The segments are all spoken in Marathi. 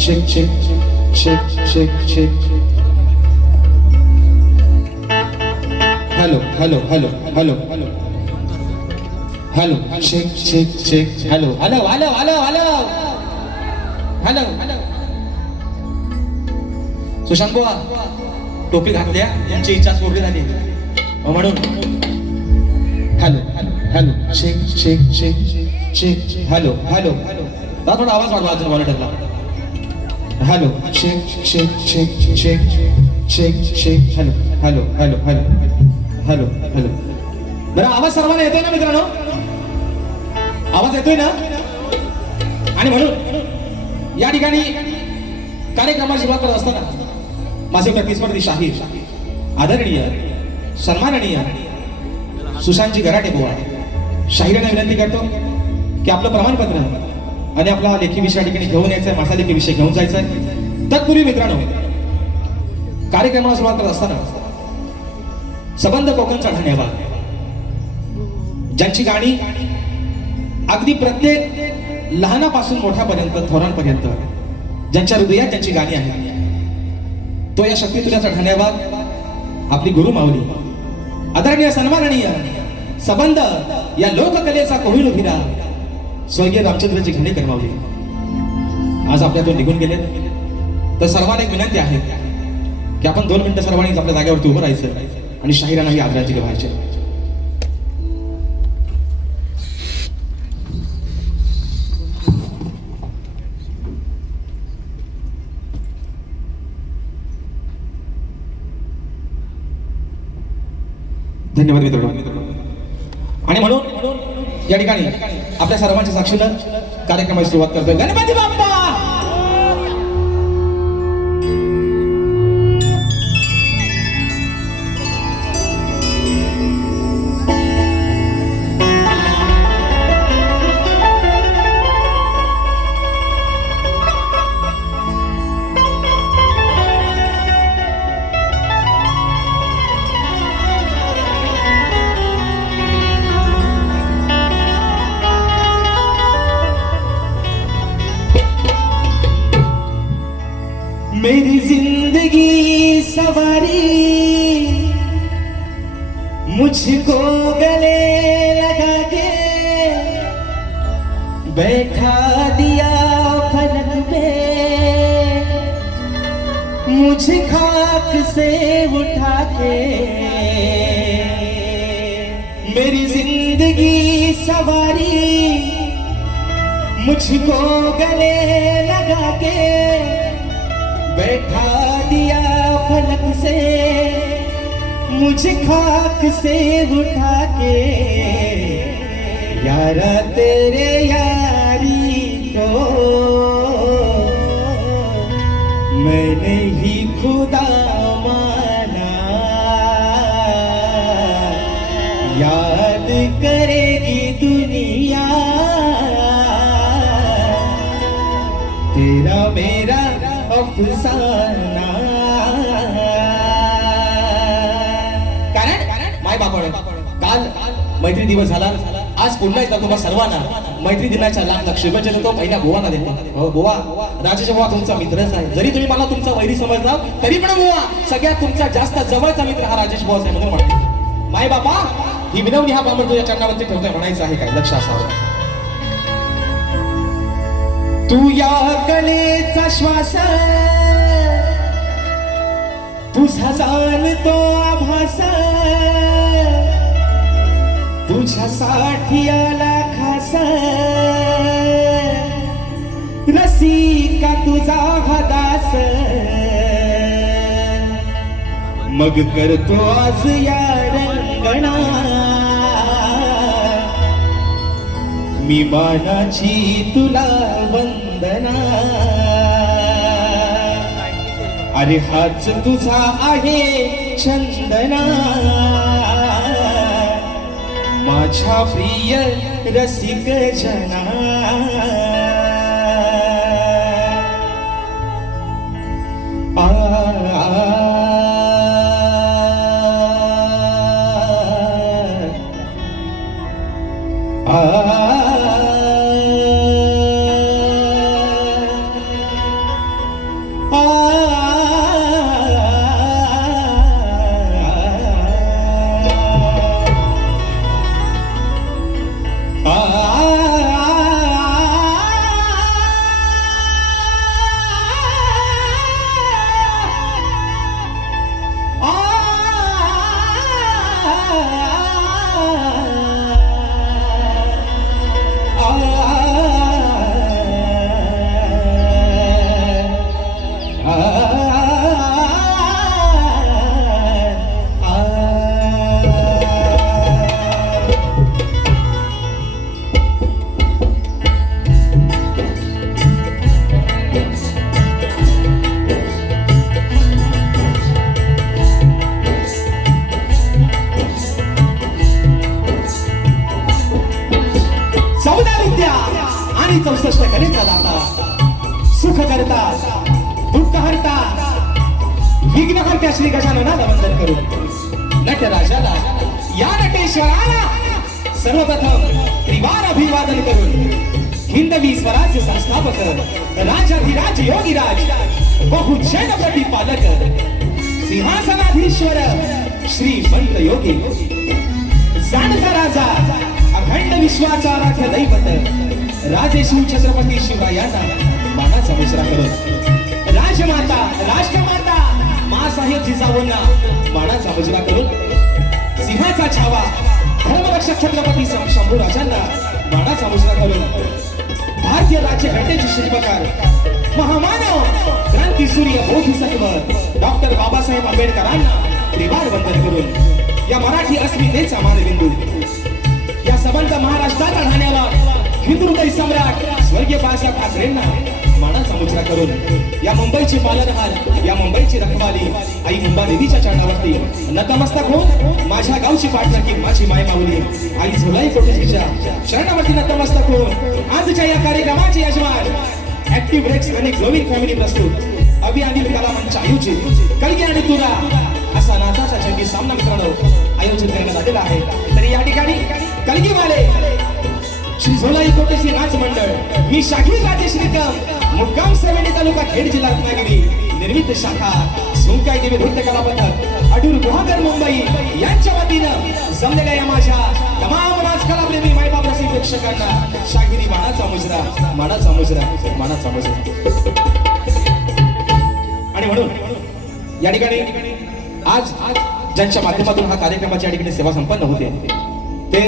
check check check check check. Hello hello hello hello hello hello check check check. Hello hello hello hello hello hello hello. Sushant बुवा टोपी घातल्या तुमची इच्छा पूर्ण झाली म्हणून hello hello check check check check hello hello थोडा आवाज वाढवा अजून मॉनिटरला. Hello check check check check check check hello hello hello hello hello hello. बरं आवाज सर्वांना येतोय ना मित्रांनो? आवाज येतोय ना? आणि म्हणून या ठिकाणी कार्यक्रमाची सुरुवात करत असताना माझे प्रतिस्पर्धी शाहीर आदरणीय सन्माननीय सुशांतजी गराटे बुवा शाहिरांना विनंती करतो की आपलं प्रमाणपत्र आणि आपला लेखी विषय ठिकाणी घेऊन यायचंय, माझा लेखी विषय घेऊन जायचंय. तत्पूर्वी मित्रांनो कार्यक्रमाला सुरुवात करत असताना सबंध कोकणचा ठाण्यावर ज्यांची गाणी अगदी प्रत्येक लहानापासून मोठ्यापर्यंत थोरांपर्यंत ज्यांच्या हृदयात ज्यांची गाणी आहेत तो या शक्ती तुझ्याचा ठाण्यावर आपली गुरु माऊली आदरणीय सन्माननीय सबंध या लोककलेचा कोहिनूर हिरा स्वर्गीय रामचंद्रजी घाणेकर माऊली आज आपल्यातून निघून गेले. तर सर्वांना एक विनंती आहे की आपण 2 मिनिटं सर्वांनी आपल्या जागेवरती उभं राहायचं आणि शाहिरांना ही आदरांजली व्हायची. धन्यवाद मित्रांनो. आणि म्हणून या ठिकाणी आपल्या सर्वांच्या साक्षीनं कार्यक्रमाची सुरुवात करतोय. गणपती बाप्पा मेरी जिंदगी सवारी मुझको गले लगा के बैठा दिया फलक पे मुझे खाक से उठा के. मेरी जिंदगी सवारी मुझको गले लगा के बैठा दिया फलक से मुझे खाक से उठा के. यारा तेरे यारी को मैंने ही खुदा माना. याद करेगी दुनिया तेरा मेरा अफसाना. कारण माय बापड काल मैत्री दिवस झाला, आज पुन्हा एकदा तुम्हा सर्वांना मैत्री दिनाच्या लाख शुभेच्छा देतो. पहिल्या बुवांना देतो. हो बुवा, राजेश बुवा तुमचा मित्रच आहे. जरी तुम्ही मला तुमचा वैरी समजला तरी पण बुवा सगळ्यात तुमचा जास्त जवळचा मित्र हा राजेश बुवाच आहे म्हणून म्हणतो. माय बापा ही विनवणी हा बाबा तुझ्या चरणावरती ठेवतोय म्हणायचं आहे काय लक्ष असावं. तू या कलेचा श्वास तुझा जाणतो आभास तुझ्यासाठी आला खास रसिका तुझा हा दास. मग करतो आज या रंगणा मी मानाची तुला वंदना. अरे हाच तुझा आहे चंदना माझ्या प्रिय रसिक जना. आणि 64 कलेचा दाता सुख करता दुःख हरता विघ्न हरत्या श्री गजाननाला वंदन करून नटराजाला या नटेश्वराला सर्वप्रथम त्रिवार अभिवादन करून हिंदवी स्वराज्य संस्थापक राजाधिराज योगीराज बहुजन प्रतिपालक सिंहासनाधीश्वर श्रीमंत योगी जाणता राजा अखंड विश्वाचा राख्य दैवत राजेश्वर छत्रपती शिवरायांना मानाचा मुजरा करून राजमाता राष्ट्रमाता मासाहेब जिजाऊंना मानाचा मुजरा करून सिंहाचा छावा धर्मरक्षक छत्रपती शंभू राजांना मानाचा मुजरा करून भारतीय राज्य घटनेचे शिल्पकार महामानव क्रांतीसूर्य बोधिसत्व डॉक्टर बाबासाहेब आंबेडकरांना त्रिवार वंदन करून या मराठी अस्मितेचा मानबिंदू या सबंध महाराष्ट्राच्या ठाण्याला हिंदू हृदय सम्राट स्वर्गीय बाळासाहेब ठाकरेंना मानाचा मुजरा करून या मुंबईची पालनहार या मुंबईची रखवाली आई मुंबा देवीच्या चरणावरती नतमस्तक होऊन माझ्या गावची पाठराखी माझी माय माऊली आई झोलाई कोटेशीच्या चरणावरती नतमस्तक होऊन आजच्या या कार्यक्रमाचे यजमान ऍक्टिव्ह ब्रेक्स आणि ग्लोविंग फॅमिली प्रस्तुत अभि अनिल कला मंच आयोजित कलगी आणि तुरा असा नाचाचा जंगी सामना मित्रांनो आयोजित करण्यात आलेला आहे. तरी या ठिकाणी कलगीवाले श्री झोलाई कोटेशी नाच मंडळ मी शाहीर राजेश निकम मुक्काम श्रवणी तालुका खेड जिल्हा रत्नागिरी निर्मित शाखा सुंकाई देवी नृत्य कला पथक अडूर गुहागर मुंबई यांच्या वतीनं जमलेल्या या माझ्या तमाम राजकलाप्रेमी मायबाप रसिक प्रेक्षकांना शाहिरी मानाचा मुजरा मानाचा मुजरा मानाचा मुजरा. आणि म्हणून या ठिकाणी आज ज्यांच्या माध्यमातून हा कार्यक्रमाची या ठिकाणी सेवा संपन्न होते ते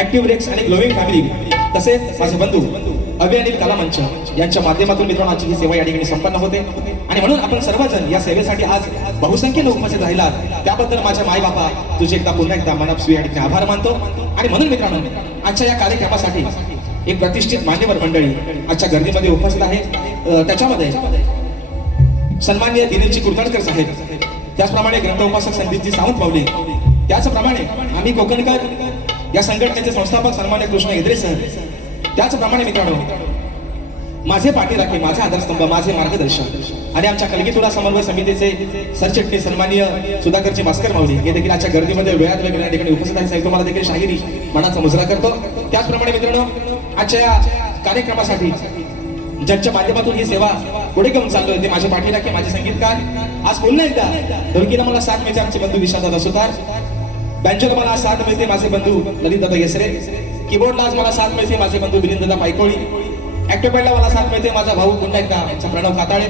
ऍक्टिव्ह रेक्स आणि ग्लोविंग फॅमिली तसेच माझे बंधू अभि अनिल कला मंच यांच्या माध्यमातून मित्रांनो आजची ही सेवा या ठिकाणी संपन्न होते. आणि म्हणून आपण सर्वजण या सेवेसाठी आज बहुसंख्येने उपस्थित राहिलात त्याबद्दल माझ्या माय बापा तुझे एकदा पुन्हा एकदा मनापासून या ठिकाणी आभार मानतो. आणि म्हणून मित्रांनो आजच्या या कार्यक्रमासाठी एक प्रतिष्ठित मान्यवर मंडळी आजच्या गर्दीमध्ये उपस्थित आहे. त्याच्यामध्ये सन्माननीय दिनेशजी कुलकर्णी साहेब, त्याचप्रमाणे ग्रंथ उपासक संदीपजी सावंत माऊली, त्याचप्रमाणे आम्ही कोकणकर या संघटनेचे संस्थापक सन्मान्य कृष्ण हेद्रे सर, त्याचप्रमाणे मित्रांनो माझे पाठीराखे माझे आधारस्तंभ माझे मार्गदर्शक आणि आमच्या कलगीतुरा समन्वय समितीचे सरचिटणीस सन्माननीय सुधाकरजी भास्कर माऊली हे देखील आजच्या गर्दीमध्ये वेळात वेगळ्या ठिकाणी उपस्थित आहे. साहेब तुम्हाला देखील शाहिरी मनाचा मुजरा करतो. त्याचप्रमाणे मित्रांनो आजच्या या कार्यक्रमासाठी ज्यांच्या माध्यमातून ही सेवा पुढे घेऊन चाललोय ते माझे पाठीराखे माझे संगीतकार आज पुन्हा एकदा ढोलकीला मला साथ मिळते आमचे बंधू विशालदादा सुतार, बँजोला मला साथ मिळते माझे बंधू ललितदादा येसरे, कीबोर्डला आज मला साथ मिळते माझे बंधू विलिंददादा पायकोळी, ऍक्टोपॅडला मला साथ मिळते माझा भाऊ पुन्हा एकदा आमचा प्रणव काताळे,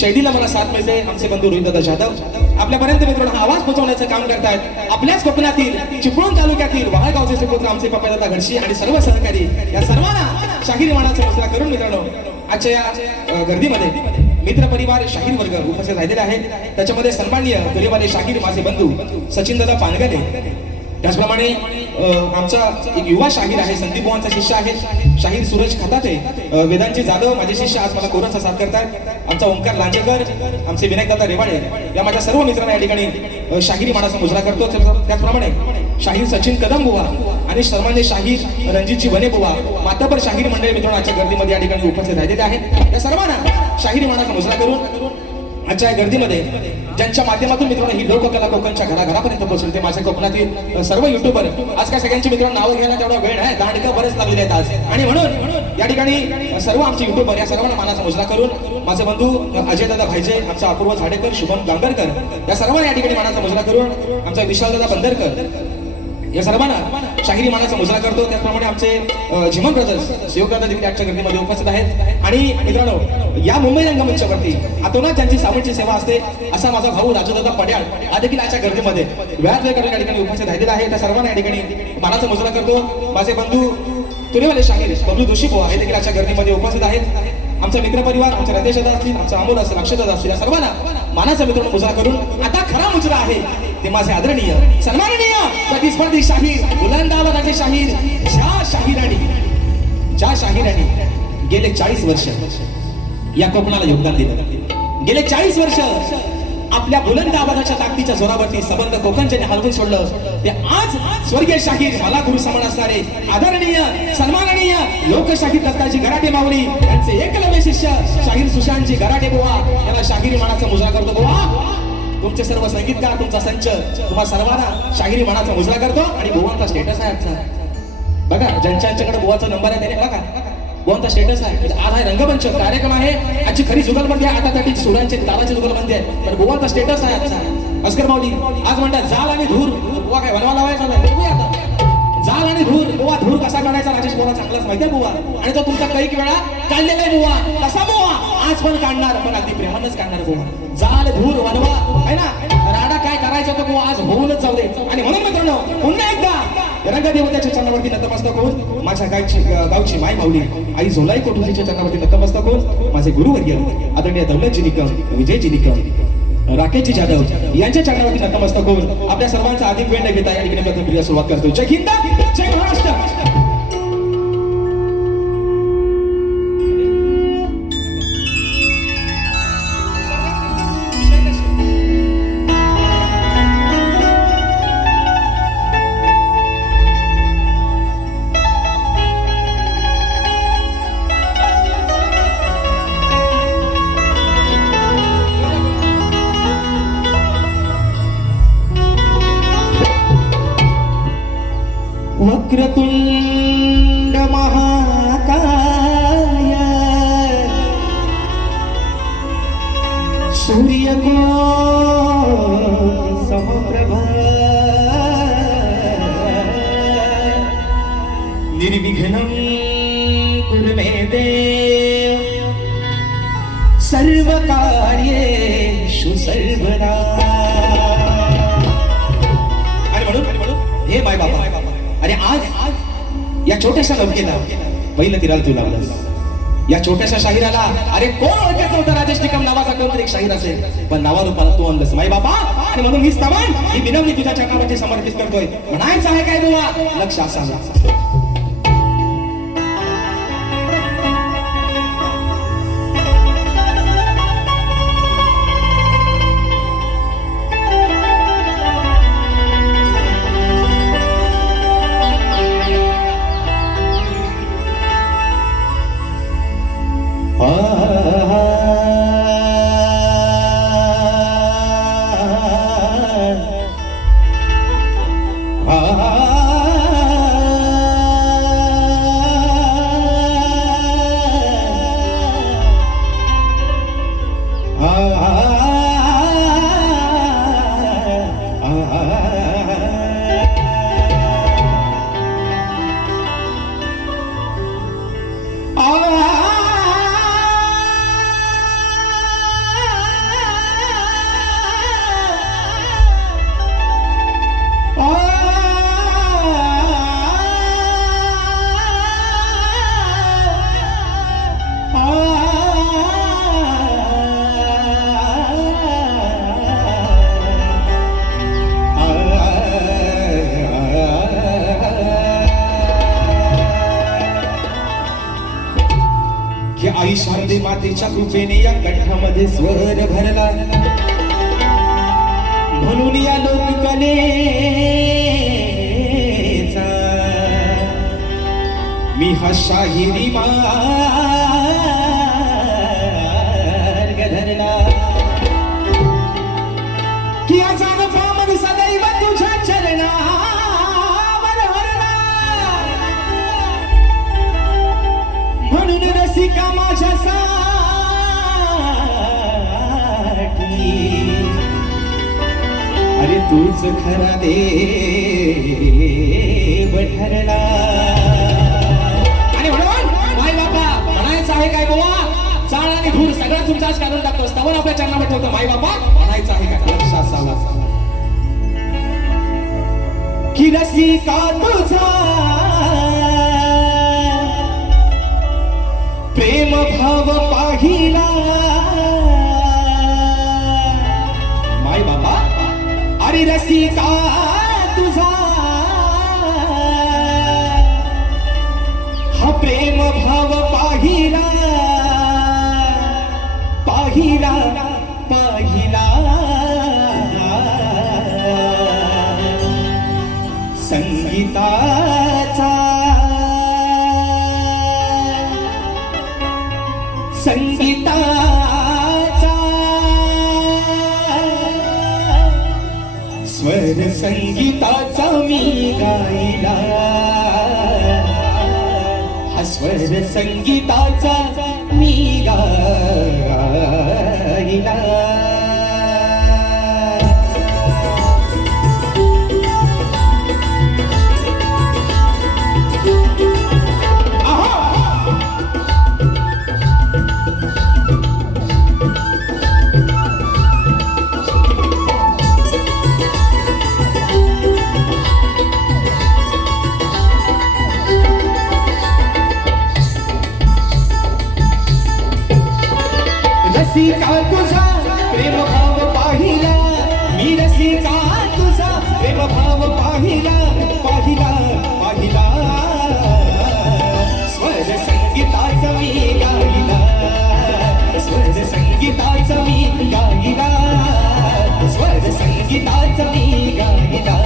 शैलीला मला साथ मिळते आमचे बंधू रोहितदादा जाधव. आपल्यापर्यंत मित्रांनो हा आवाज पोहोचवण्याचं काम करतायत आपल्याच कोकणातील चिपळूण तालुक्यातील वाळगावचे सुपुत्र आमचे पप्पादादा घडशी आणि सर्व सहकारी या सर्वांना शाहीर मानाचा मुजरा करून मित्रांनो आजच्या या गर्दीमध्ये मित्र परिवार शाहीर वर्ग उपस्थित राहिलेले आहे. त्याच्यामध्ये सन्माननीय गरीवाले शाहीर माझे बंधू सचिनदादा पानगले, त्याचप्रमाणे आमचा एक युवा शाहीर आहे संदीप बुवांचा शिष्य आहे शाहीर सूरज खताते, वेदांची जाधव माझे शिष्य आज मला कोरसचा साथ करतात, आमचा ओंकार लांजेकर, आमचे विनायकदादा रेवाडे या माझ्या सर्व मित्रांना या ठिकाणी शाहिरी मानाचा मुजरा करतो. त्याचप्रमाणे शाहीर सचिन कदम बुवा आणि सन्मान्य शाहीर रणजितजी बने बुवा मातापर शाहीर मंडळी मित्रांनो आजच्या गर्दीमध्ये या ठिकाणी उपस्थित राहिलेले आहेत. या सर्वांना शाहिरी मानाचा मुजरा करून आजच्या या गर्दीमध्ये ज्यांच्या माध्यमातून मित्रांनो ही लोककला कोकणच्या घराघरापर्यंत पोहोचली ते माझ्या कोकणातील सर्व युट्यूबर आज काय सगळ्यांची मित्रांनो नावं घ्यायला तेवढा वेळ आहे, दांडकं बरेच लागलेले आहेत आज. आणि म्हणून या ठिकाणी सर्व आमचे युट्यूबर या सर्वांना मानाचा मुजरा करून माझे बंधू अजयदादा भाईजे, आमचा अपूर्व झाडेकर, शुभम गांगरकर या सर्वांना या ठिकाणी मानाचा मुजरा करून आमचा विशालदादा बंदरकर या सर्वांना शाहिरी मानाचा मुजरा करतो. त्याचप्रमाणे आमचे झिमन ब्रदर्स शिवकांत देखील आजच्या गर्दीमध्ये उपस्थित आहेत. आणि मित्रांनो, या मुंबई रंगमंचावरती अतोनात ज्यांची सावंतची सेवा असते असा माझा भाऊ राजूदादा पड्याळ हा देखील आजच्या गर्दीमध्ये वेळात वेळ करून या ठिकाणी उपस्थित राहिलेला आहे. त्या सर्वांना या ठिकाणी मानाचा मुजरा करतो. माझे बंधू तुरेवाले शाहीर बबलू जोशी पोहा हे देखील आजच्या गर्दीमध्ये उपस्थित आहेत. आमचा मित्रपरिवार, आमचे रतेश दादा असतील, आमचा अमोल असेल, अक्षय दादा असतील, या सर्वांना मानाचा मित्रांनो मुजरा करून आता खरा मुजरा आहे ते माझे आदरणीय सन्माननीय प्रतिस्पर्धी शाहीर, बुलंद आवाजाचे शाहीर, ज्या शाहिरांनी गेले 40 वर्ष या कोकणाला योगदान दिलं. गेले 40 वर्ष आपल्या बुलंद आवाजाच्या ताकदीच्या जोरावरती सबंध कोकण ज्यांनी हलवून सोडलं ते आज स्वर्गीय शाहीर, मला गुरु समान असणारे आदरणीय सन्माननीय लोकशाहीर दत्ताजी गराटे माऊली यांचे एकलव्य शिष्य शाहीर सुशांतजी गराटे बुवा यांना शाहिरी मानाचा मुजरा करतो. बुवा, तुमचे सर्व संगीतकार, तुमचा संच तुम्हा सर्वांना शाहिरी मानाचा मुजरा करतो. आणि बुवांचा स्टेटस आहे आजचा बघा, ज्यांच्याकडे बुवाचा नंबर आहे त्याने बघा बुवांचा स्टेटस आहे. आज आहे रंगमंच कार्यक्रम आहे, आजची खरी जुगलबंदी आहे. आता त्याची सुरांची तालाची जुगलबंदी आहे, पण बुवांचा स्टेटस आहे आजचा. अस्कर माऊली आज म्हणतात जाल आणि धूर. बुवा काय बनवा लावायचा आता जाल आणि धूर. बुवा धूर कसा काढायचा राजेश बुवा चांगलाच माहिती आहे बुवा. आणि तो तुमचा कैक वेळा काढलेला आहे बुवा. कसा बुवा आज पण काढणार, पण अगदी प्रेमानच काढणार बुवा. जाल धूर वनवा आहे ना, राडा काय करायचा तो बुवा आज होऊनच जाऊ दे. आणि म्हणून मित्रांनो पुन्हा एकदा रंगदेवताच्या चरणावरती नतमस्तक होऊन माझ्या गावची माय माऊली आई झोलाई कोठुलीच्या चरणावरती नतमस्तक होऊन माझे गुरुवर्य आदरणीय दौलतजी निकम, विजयजी निकम, राकेशजी जाधव यांच्या चरणावरती नतमस्तक होऊन आपल्या सर्वांचा अधिक वेळ न घेता या ठिकाणी प्रथम सुरुवात करतो. जय हिंद, जय महाराष्ट्र. वक्रतुंड महाकाय सूर्यकोटि समप्रभा निर्विघ्नं कुरु मे देव सर्वकार्येषु सर्वदा. आणि म्हणून हे माय बाबा, आणि आज या छोट्याशा नौकेला पहिलं तिराल तू लावलंस. या छोट्याशा शाहिराला अरे कोण ओळखत नव्हतं राजेश निकम नावाचा कोणतरी एक शाहीर असेल, पण नावारूपाला तू आणलंस माय बाबा. आणि म्हणून ही स्तवन ही विनवणी तुझ्या चरणावरती समर्पित करतोय. म्हणायचं आहे काय बुवा, लक्ष असावं. आई शारदे मातेच्या कृपेने या कंठामध्ये स्वर भरला, म्हणून या लोककलेचा मी हा शाहिरी मार्ग धरला. की अचान पामन सदैव तुझ्या चरणावर हरला, म्हणून रसिका माझ्यासाठी अरे तूच खरा देव देव ठरला. आणि म्हणून माय बापा म्हणायचं आहे काय बाबा, चाळ आणि धूर सगळा तुमचाच काढून टाकतो. तवर आपल्या चरणावर ठेवतो माय बापा म्हणायचं आहे काय. लक्षात सावा की रसिका तुझा प्रेम भाव पाहिला. माय बाबा अरे रसिका तुझा हा प्रेम भाव पाहिला, पाहिला पाहिला संगीताचा, संगीताचा स्वर संगीताचा मी गायला. हा स्वर संगीताचा मी गायला. रसिका तुझा प्रेम भाव पाहिला, मी रसिका तुझा प्रेम भाव पाहिला, पाहिला पाहिला स्वर संगीताचा मी गायला. स्वर संगीताचा मी गायला. स्वर संगीताचा मी गायला.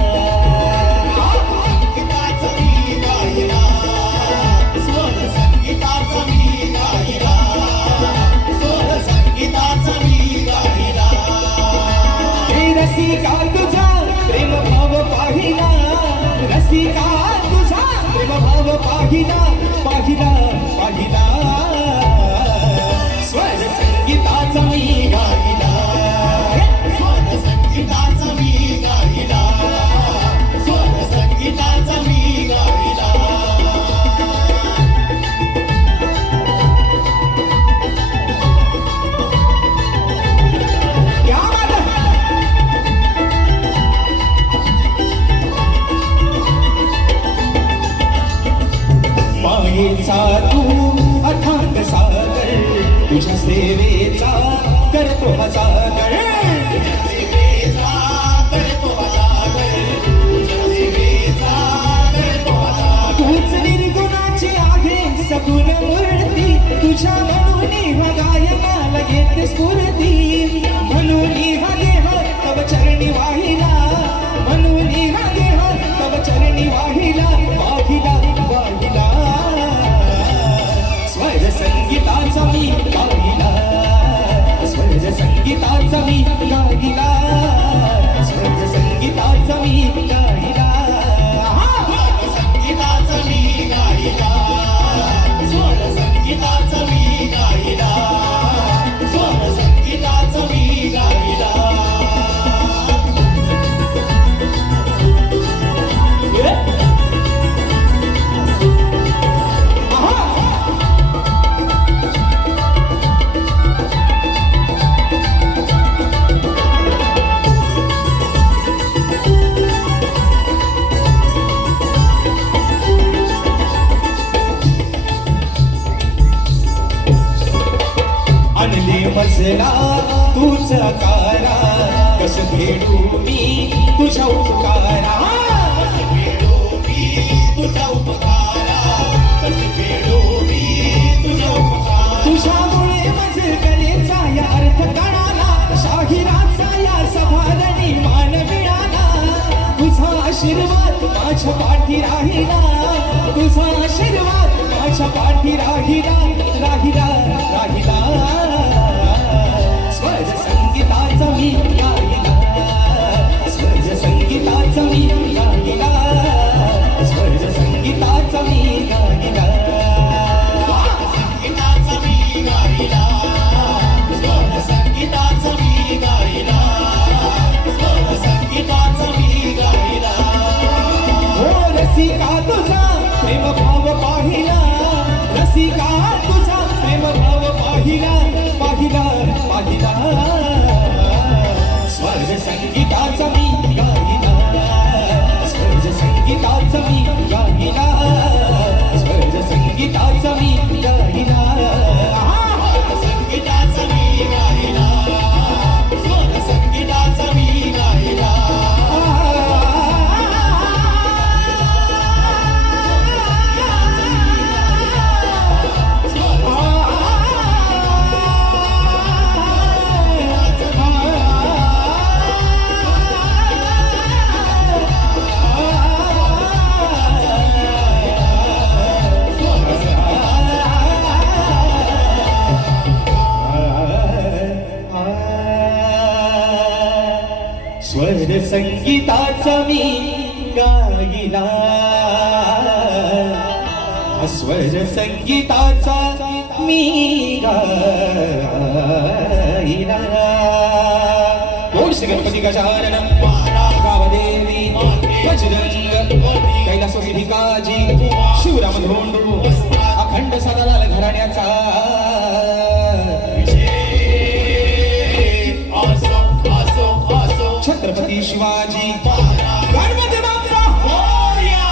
रसिका तुझा प्रेम भाव पाहिला, रसिका तुझा प्रेम भाव पाहिला, पाहिला पाहिला स्वर संगीताचा मी गायला. स्वर संगीताचा मी गायला. स्वर संगीताचा मी गायला. मायेचा तू अथांग सागर, तुझ्या सेवेचा करतो हजार. तुझ्या सेवेचा करतो हजार. तुझ्या सेवेचा करतो हजार. तूच निर्गुणाची आहे सगुण मूर्ती, तुझ्या म्हणून हा गायनाला घेते स्फूर्ती. म्हणून हा देह तव चरणी वाहिला, म्हणून हा देह तव चरणी वाहिला, वाहिला वाहिला. स्वर संगीताचा मी गायला. स्वर संगीताचा मी गायला. स्वर संगीताचा मी गायला. संगीताचा मी गायला. स्वर संगीताचा मी गायला. स्वर संगीताचा मी गायला. आणले मजला तुझ कारा, कस फेडू मी तुझ्या उपकारा. कस फेडू मी तुझ्या उपकारा. कस फेडू मी तुझ्या उपकारा. तुझ्यामुळे मज कलेचा या अर्थ कळाला, शाहिराचा या सभारणी मान मिळाला. तुझा आशीर्वाद माझ्या पाठी राहिला. तुझा आशीर्वाद माझ्या पाठी राहिला, राहिला राहिला. स्वर संगीताचा मी गायला. स्वर संगीताचा मी गायला. स्वर संगीताचा मी गायला. संगीताचा मी गायला. स्वर संगीताचा मी गायला. स्वर संगीताचा मी गायला. हो रसिका गाईला स्वर संगीताचा मी गाईला गोड गणपती गजानन गावदेवी बजरंग कैलासवासी भिकाजी शिवराम धोंडू अखंड सदालाल घराण्याचा छत्रपती शिवाजी गणपती बाप्पा मोरया.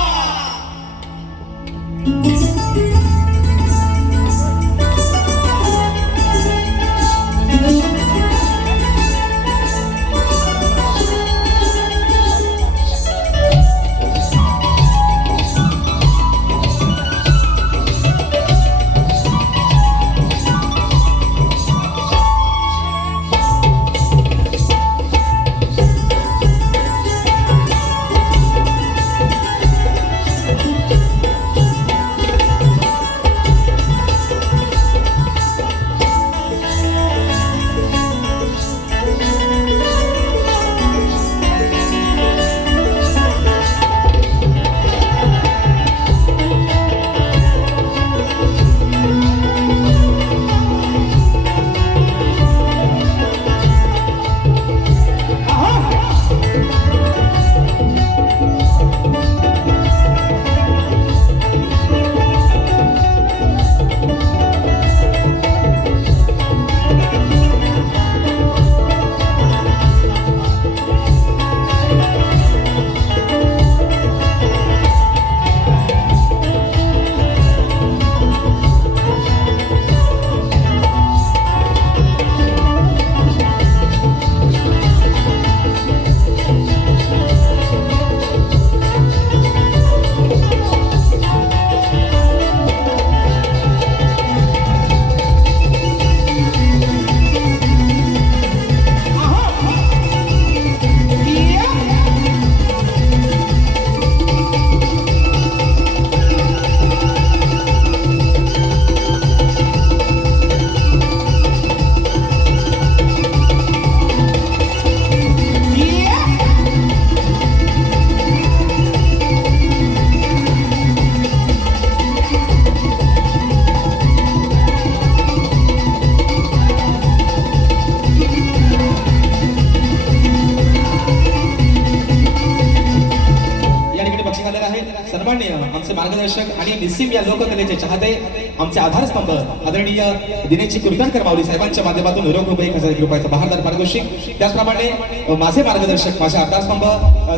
सन्माननीय आमचे मार्गदर्शक आणि निस्सीम या लोककलेचे चाहते आमचे आधारस्तंभ आदरणीय दिनेशजी कुलकर्णी माऊली साहेबांच्या माध्यमातून रोख रुपये 1000 रुपयाचा बहारदार पारितोषिक. त्याचप्रमाणे माझे मार्गदर्शक माझे आधारस्तंभ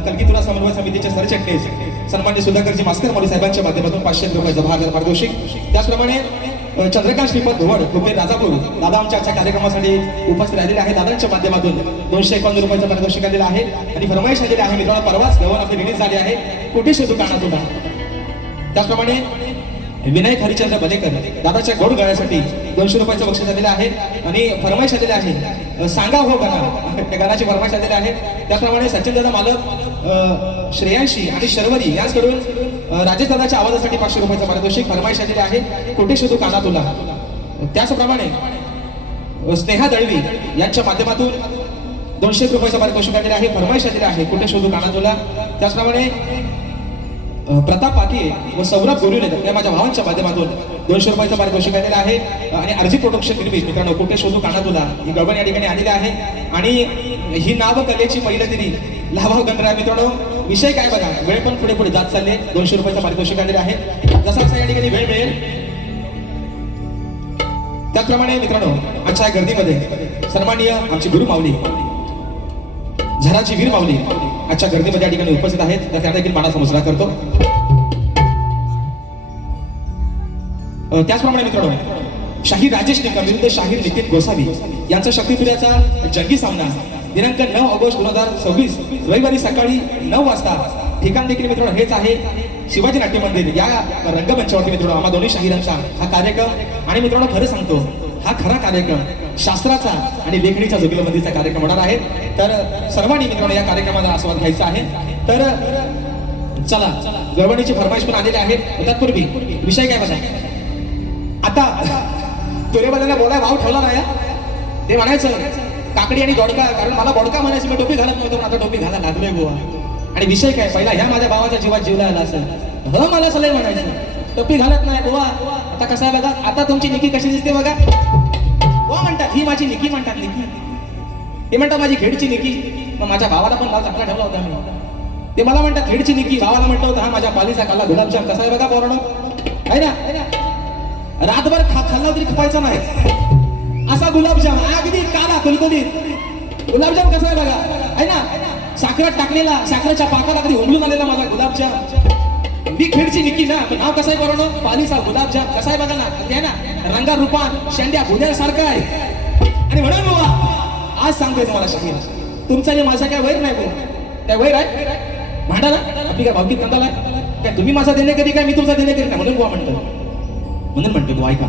कलगीतुरा समन्वय समितीचे सरचिटणीस सन्माननीय सुधाकरजी मास्कर माऊली साहेबांच्या माध्यमातून 500 रुपयाचा बहारदार पारितोषिक. त्याचप्रमाणे चंद्रकांत श्रीपद धुवड कुबेर राजापूर दादा आमच्या आजच्या कार्यक्रमासाठी उपस्थित राहिलेले आहे. दादांच्या माध्यमातून 251 रुपयाचं पारितोषिक आलेलं आहे आणि फरमाईश आलेली आहे मित्रांनो. परवाच गवन आपली रिलीज झाली आहे कुठे शोधू काना तुला. त्याचप्रमाणे विनायक हरिचंद्र बलेकर दादाच्या गोड गाण्यासाठी 200 रुपयाचं बक्षीस आलेलं आहे आणि फरमाईश आलेले आहे सांगा हो गाणं त्या गाण्याची फरमाईश आलेली आहे. त्याचप्रमाणे सचिन दादा मालक श्रेयांशी आणि शर्वरी यांच्याकडून राजेश दादाच्या आवाजासाठी 500 रुपयाचं पारितोषिक फरमाईश आलेले आहे कुठे शोधू काना तुला. त्याचप्रमाणे स्नेहा दळवी यांच्या माध्यमातून 200 रुपयाचं पारितोषिक आलेलं आहे फरमाईश आलेले आहे कुठे शोधू काना तुला. त्याचप्रमाणे प्रताप पाटील व सौरभ गोरिले या माझ्या भावांच्या माध्यमातून 200 रुपयाचं पारितोषिक आलेलं आहे आणि अर्जी प्रोडक्शन निर्मित मित्रांनो कुठे शोधू काना तुला ही गळबण या ठिकाणी आलेली आहे. आणि ही नाव कलेची पहिलं तिरी लाभाव गणराय मित्रांनो. विषय काय बघा वेळ पण पुढे पुढे जात चालले. 200 रुपयाचं पारितोषिक आलेलं आहे. जसा जसा या ठिकाणी वेळ मिळेल त्याचप्रमाणे मित्रांनो आजच्या गर्दीमध्ये सन्माननीय आमची गुरु माऊली झराची वीर माऊली आजच्या गर्दीमध्ये या ठिकाणी उपस्थित आहेत. तर त्या देखील मानाचा मुजरा करतो. त्याचप्रमाणे मित्रांनो शाहीर राजेश निकम विरुद्ध शाहीर नितीन गोसावी यांचा शक्तीपुऱ्याचा जंगी सामना दिनांक 9 ऑगस्ट 2026 रविवारी सकाळी 9 वाजता. ठिकाण देखील मित्रांनो हेच आहे शिवाजी नाट्य मंदिर या रंगमंचावरती मित्रांनो आम्हा दोन्ही शाहिरांचा हा कार्यक्रम. आणि मित्रांनो खरं सांगतो हा खरा कार्यक्रम शास्त्राचा आणि लेखणीचा जुगलबंदीचा कार्यक्रम होणार आहे. तर सर्वांनी मित्रांनो या कार्यक्रमाचा आस्वाद घ्यायचा आहे. तर चला गळवणीची फरमाईश पण आलेली आहे. तत्पूर्वी विषय काय बघा आता तुरेवाल्याला बोलाय भाव ठेवला नाही ते म्हणायचं काकडी आणि दोडका कारण मला बोडका म्हणायचं मी टोपी घालत नव्हतो पण आता टोपी घालायला लागलोय गोवा. आणि विषय काय, पहिला ह्या माझ्या भावाच्या जीवात जीवला आला असेल, मला सलय म्हणायचं, टोपी घालत नाही बुवा. आता कसं आहे बघा, आता तुमची निकी कशी दिसते बघा. बुवा म्हणतात ही माझी निकी म्हणतात, निकी. ते म्हणतात माझी खेडची निकी. मग माझ्या भावाला पण नाव चांगला ठेवला होता मी. ते मला म्हणतात खेडची निकी, भावाला म्हटलं होतं हा माझ्या पालीचा काला गुलाबजाम. कसा आहे बघा पोरांनो, आहे ना. रातभर खाल्ला तरी खपायचा नाही असा गुलाबजाम, अगदी काला कुलकुलीत गुलाबजाम. कसा आहे बघा, आहे ना. साखरात टाकलेला, साखरेच्या पाकाला कधी उमलून आलेला माझा गुलाबजाम. मी खेडची निकी ना, नाव कसं आहे पोरांनो, पालीचा गुलाबजाम. कसा आहे बघा ना, ते ना रंगा रूपान शेंड्या भुण्यासारखं आहे. आणि म्हणून बाबा आज सांगतोय तुम्हाला शाहीर, तुमचा आणि माझा काय वैर नाही भाऊ, काय वैर आहे भांडा ना. आपली काय भावकीत कंदाला काय, तुम्ही माझा देणे कधी काय मी तुमचा देणे कधी नाही. म्हणून बुवा म्हणतो, म्हणून म्हणतो बुवा ऐका,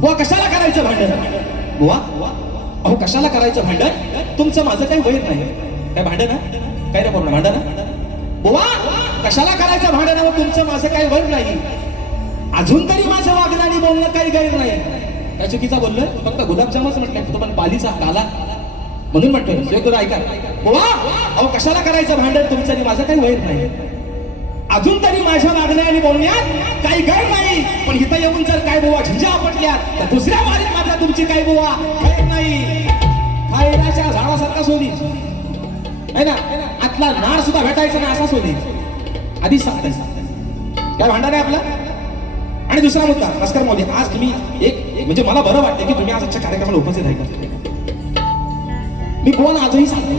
बुवा कशाला करायचं भांडण, बुवा अहो कशाला करायचं भांडण, तुमचं माझं काही वैर नाही. काय भांडण काय रे पूर्ण भांडण, बुवा कशाला करायचं भांडण, तुमचं माझं काही वैर नाही. अजून तरी माझं वागणं आणि बोलणं काही गैर नाही. काय चुकीचा बोललोय, फक्त गुलाबजामच म्हटलंय, तो पण पालीचा काला. म्हणून म्हणतोय तुला ऐका, बुवा अहो कशाला करायचं भांडण, तुमचं आणि माझं काही वैर नाही. अजून तरी माझ्या वागण्या आणि बोलण्यात काही गैर नाही. पण इथं येऊन जर काय बुवा झिंजा आपटल्यात, तर दुसऱ्या वारीत मात्र तुमची काही बुवा गैर नाही. खायराच्या झाडासारखा सोडी आहे ना, आतला नाड सुद्धा भेटायचा नाही असा सोडी. आधीच सांगताय काय भांडण आहे आपला. आणि दुसरा मुद्दा, भास्कर महोदय, आज तुम्ही एक म्हणजे मला बरं वाटतं की तुम्ही आज आजच्या कार्यक्रमाला उपस्थित आहे. मी कोण आजही सांगतोय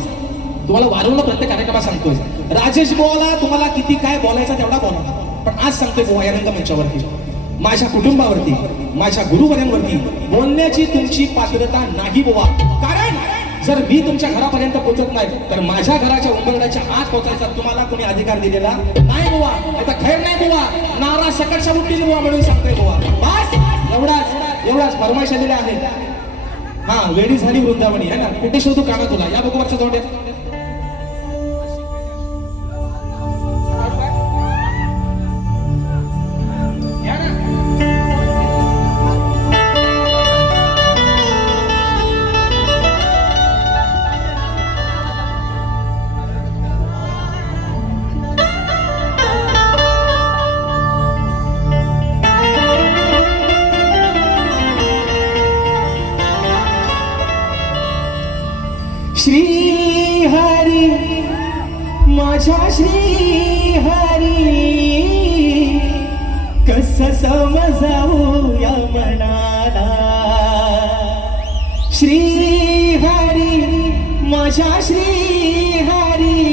तुम्हाला, वारंवार प्रत्येक कार्यक्रमात सांगतोय, राजेश बुवाला तुम्हाला किती काय बोलायचं तेवढा बोला. पण आज सांगतोय बुवा या रंगमंचावरती, माझ्या कुटुंबावरती, माझ्या गुरुवर्यांवरती बोलण्याची तुमची पात्रता नाही बुवा. कारण जर मी तुमच्या घरापर्यंत पोहोचत नाही, तर माझ्या घराच्या उंबरड्याच्या आत पोहोचायचा तुम्हाला कोणी अधिकार दिलेला नाही बुवा. आता खैर नाही बुवा, नारा सकटच्या उठतील बुवा. म्हणून सांगतोय बुवा, बस एवढाच फरमाईश आलेल्या आहेत. हा वेळी झाली वृंदावनी आहे ना, कुठे शोधू काना तुला, या बघू वरच्या तोंड्यात. श्री हरी माझ्या श्री हरी, कस समजावू या मनाला. श्री हरी माझ्या श्री हरी,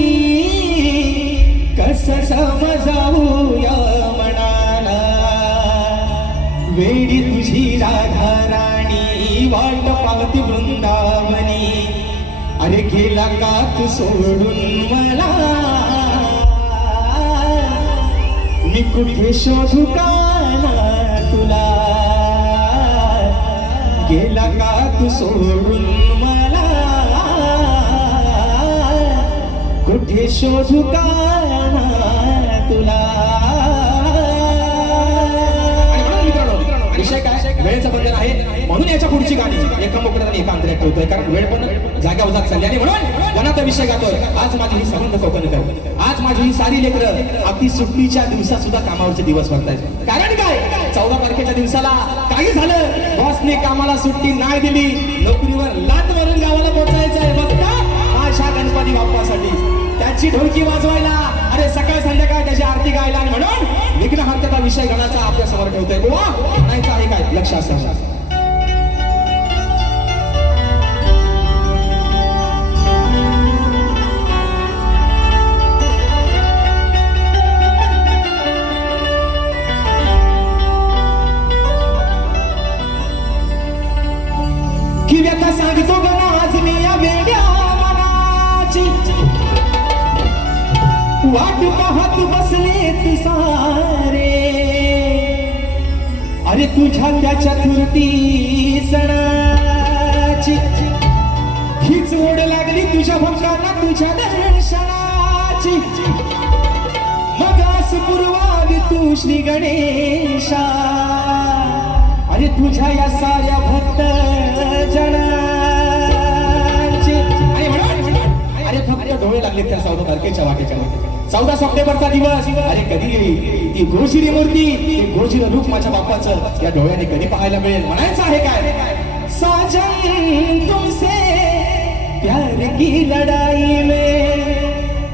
कस समजावू या मनाला. वेडी तुझी राधा राणी वाट पावती वृंदावनी, अरे गेला का तू सोडून मला, मी कुठे शोधू काना तुला. गेला का तू सोडून मला, कुठे शोधू काना तुला. विषय काय, वेळेचं बंधन आहे. म्हणून याच्या पुढची गाणी एका मोकळ्यात आणि एका अंतरात ठेवतोय, कारण वेळ पण जाग्यावर जात चालली. आणि म्हणून गाण्याचा विषय गातोय, आज माझी ही संबंध कोकणकर, आज माझी ही सारी लेकरं अगदी सुट्टीच्या दिवसात सुद्धा कामावरचे दिवस भरतायत. कारण काय, 14 तारखेच्या दिवसाला काही झालं, बॉसने कामाला सुट्टी नाही दिली, नोकरीवर लात मारून गावाला पोहोचायचं आहे फक्त माझ्या गणपती बाप्पासाठी, त्याची ढोलकी वाजवायला, अरे सकाळ संध्याकाळ त्याची आरती गायला. आणि म्हणून विघ्नहर्त्याचा विषय गणाचा आपल्या समोर ठेवतोय. बुवा म्हणायचं आहे काय, लक्ष असावं. की व्यथा सांगतो गणा आज मी या वेड्या मनाची, वाट पाहत बसले ती सारे. अरे तुझ्या त्या चतुर्थी सणाची, हीच ओढ लागली तुझ्या भक्तांना तुझ्या दर्शनाची. मगास पूर्वावी तू श्री गणेशा, अरे तुझ्या या साऱ्या भक्त जनांची. अरे फक्त डोळे लागले त्या 14 तारखेच्या वाटेच्या. 14 सप्टेंबरचा दिवस, अरे कधी येईल ती गोशिरी मूर्ती, ते गोशिर रूप माझ्या बाप्पाचं या डोळ्याने कधी पाहायला मिळेल. म्हणायचं आहे काय, साजन तुमसे प्यार की लड़ाई में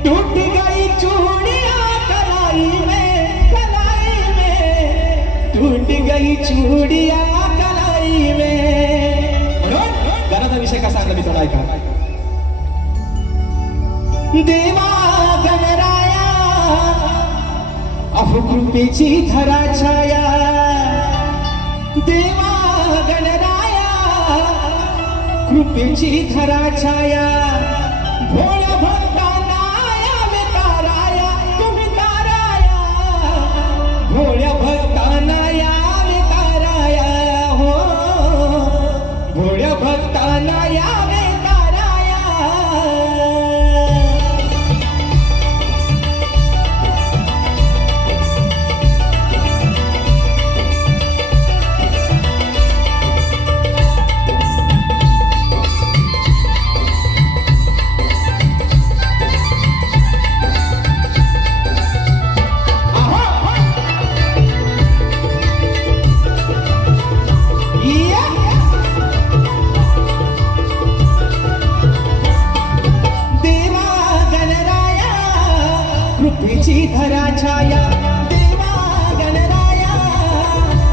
टूट गई चूड़ियां कलाई में, कलाई में टूट गई चूड़ियां कलाई में. म्हणून गाण्याचा विषय कसा आणला मी थोडा ऐका. देवा गणराया अफकृपेची धरा छाया, देवा गणराया कृपेची धरा छाया, भोळ्या भक्तांना यावे ताराया, तुम्ही ताराया, भोळ्या भक्तांना यावे ताराया, हो भोळ्या भक्तांना यावे ताराया. कृपेची धरा छाया, देवा गणराया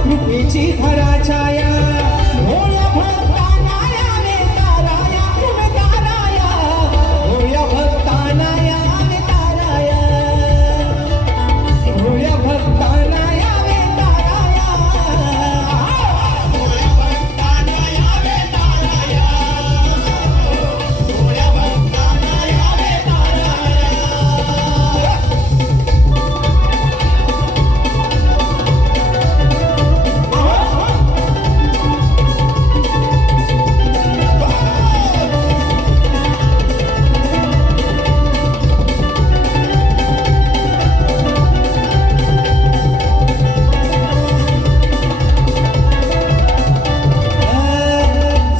कृपेची धरा छाया, भोळ्या भक्तांना यावे ताराया, तुम्ही ताराया, भोळ्या भक्तांना यावे ताराया, भोळ्या भक्तांना यावे ताराया, भोळ्या भक्तांना यावे ताराया, भोळ्या भक्तांना यावे ताराया.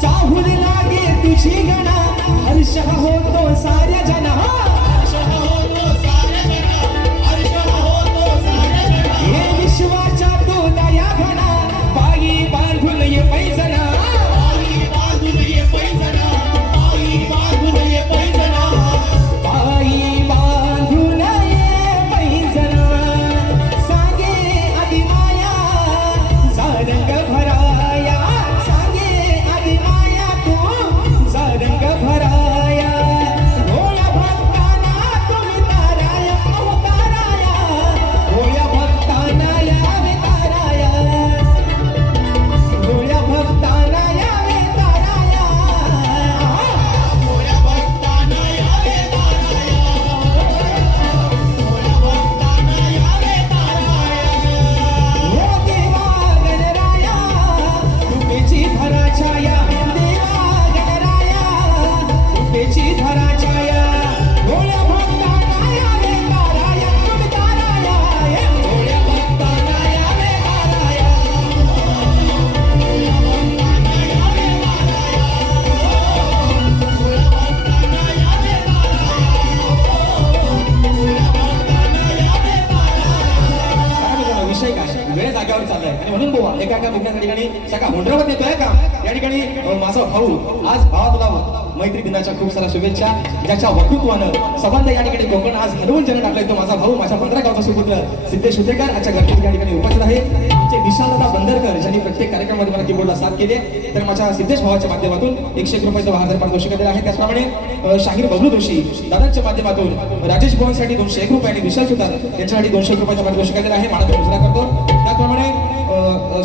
चाहूल लागे तुझी गणा, हर्ष होतो साऱ्या जना, हे विश्वाच्या तो दया घना, पायी बांधून ये पैजना, पायी बांधून ये पैजना, पायी बांधून ये पैजना, पायी बांधून ये पैजना. सांगे आदि माया जारंग भराया, सांगे आदि माया तू जारंग भराया, भोळ्या भक्तांना तुम्ही ताराया, अहो ताराया, भोळ्या भक्तांना यावे ताराया, भोळ्या भक्तांना यावे ताराया, भोळ्या भक्तांना यावे ताराया, भोळ्या भक्तांना यावे ताराया. हो देवा गणराया कृपेची धरा छाया, देवा गणराया कृपेची धरा छाया, भोळ्या भक्तांना यावे ताराया, तुम्ही ताराया, भोळ्या भक्तांना यावे ताराया, भोळ्या भक्तांना यावे ताराया, भोळ्या भक्तांना यावे ताराया. विषय काय वेळ जागेवर चाललाय आणि म्हणून बोवा एका मुद्द्याच्या ठिकाणी सगळा हुंडरावत येतोय का या ठिकाणी. माझा भाऊ आज भावा तुला मैत्री दिनाच्या खूप साऱ्या शुभेच्छा. ज्याच्या वक्तृत्वानं संबंध या ठिकाणी कोकण आज हलवून जण टाकलाय तो माझा भाऊ, माझ्या 15 गावचा सुपुत्र सिद्धेश हुतेकर आजच्या गणपती या ठिकाणी उपस्थित आहे. आमचे विशालदा बंदरकर ज्यांनी प्रत्येक कार्यक्रमामध्ये मला कीबोर्डला साथ केले, तर माझ्या सिद्धेश भावाच्या माध्यमातून 101 रुपयाचं वाहन पारितोषिक दिलं आहे. त्याचप्रमाणे शाहीर बबलू जोशी दादांच्या माध्यमातून राजेश भवनसाठी 201 रुपये आणि विशाल सुतार यांच्यासाठी 200 रुपयाचं पारितोषिक दिलं आहे. मानद घोषणा करतो. त्याचप्रमाणे